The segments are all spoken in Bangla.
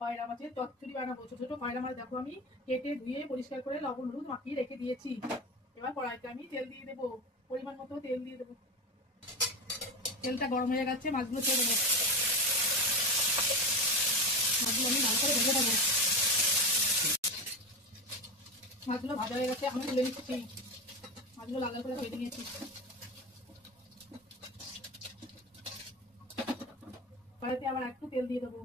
খয়রা মাছের চচ্চড়ি বানাবো। ছোট ছোট খয়রা মাছ দেখো আমি কেটে ধুয়ে পরিষ্কার করে লবণ হলুদ মাখিয়ে রেখে দিয়েছি। এবার কড়াইতে আমি তেল দিয়ে দেবো, পরিমাণ মতো তেল দিয়ে দেবো। তেলটা গরম হয়ে গেছে, মাছগুলো ছেড়ে দেবো। মাছগুলো আমি ভালো করে ভেজে দেবো। মাছগুলো ভাজা হয়ে গেছে, আমি তুলে নিচ্ছি। মাছগুলো লাল লাল করে ভেজে নিয়েছি। কড়াইতে আবার একটু তেল দিয়ে দেবো।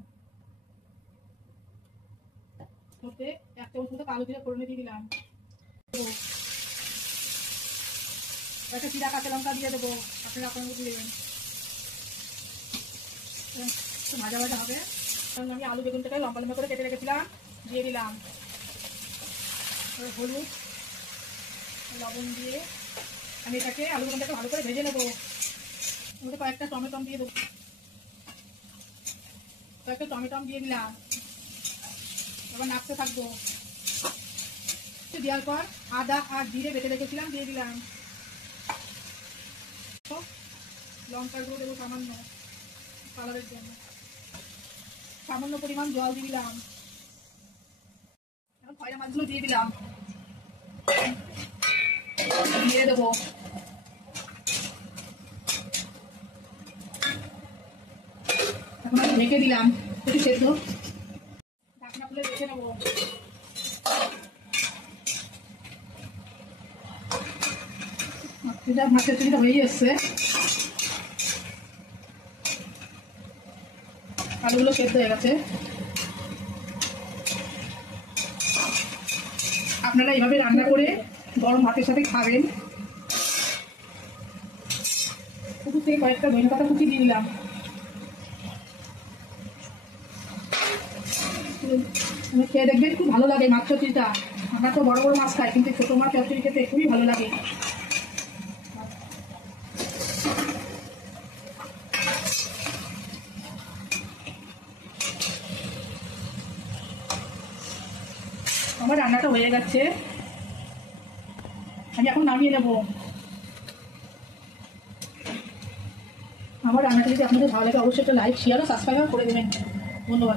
মধ্যে 1 চামচ মতো কালো জিরা ফোড়নে দিয়ে দিলাম। একটা চিরা কাঁচা লঙ্কা দিয়ে দেবো, আপনারা আপনার মতো দেবেন। একটু ভাজা ভাজা হবে। কারণ আমি আলু বেগুনটাকে লম্বা লম্বা করে কেটে রেখেছিলাম, দিয়ে দিলাম। হলুদ লবণ দিয়ে আমি এটাকে আলু বেগুনটাকে ভালো করে ভেজে নেবো। মধ্যে কয়েকটা টমেটো দিয়ে দেবো, কয়েকটা টমেটো দিয়ে দিলাম। এবার নাড়তে থাকবো। দেওয়ার পর আদা আর জিরে বেটে রেখেছিলাম দিয়ে দিলাম। লঙ্কার গুঁড়ো দেবো সামান্য কালারের জন্য। সামান্য পরিমাণ জল দিয়ে দিলাম। এখন খয়রা মাছগুলো দিয়ে দিলাম, দিয়ে দেবো। এখন আমি ঢেকে দিলাম একটু সেদ্ধ। ঢাকনা খুলে রেখে নেবো। মাছের চুরিটা হয়ে এসছে, আলুগুলো সেদ্ধ হয়ে গেছে। আপনারা এইভাবে রান্না করে গরম ভাতের সাথে খাবেন। পুকুর থেকে কয়েকটা ধনে পাতা কুচি দিয়ে দিলাম। খেয়ে দেখবেন খুব ভালো লাগে মাছ চচ্চড়িটা। আমরা তো বড় বড় মাছ খাই, কিন্তু ছোট মাছ চচ্চড়ি খেতে খুবই ভালো লাগে। আমার রান্নাটা হয়ে গেছে, আমি এখন নামিয়ে নেব। আমার রান্নাটা যদি আপনাদের ভালো লাগে অবশ্যই একটা লাইক শেয়ার ও সাবস্ক্রাইব করে দেবেন। ধন্যবাদ।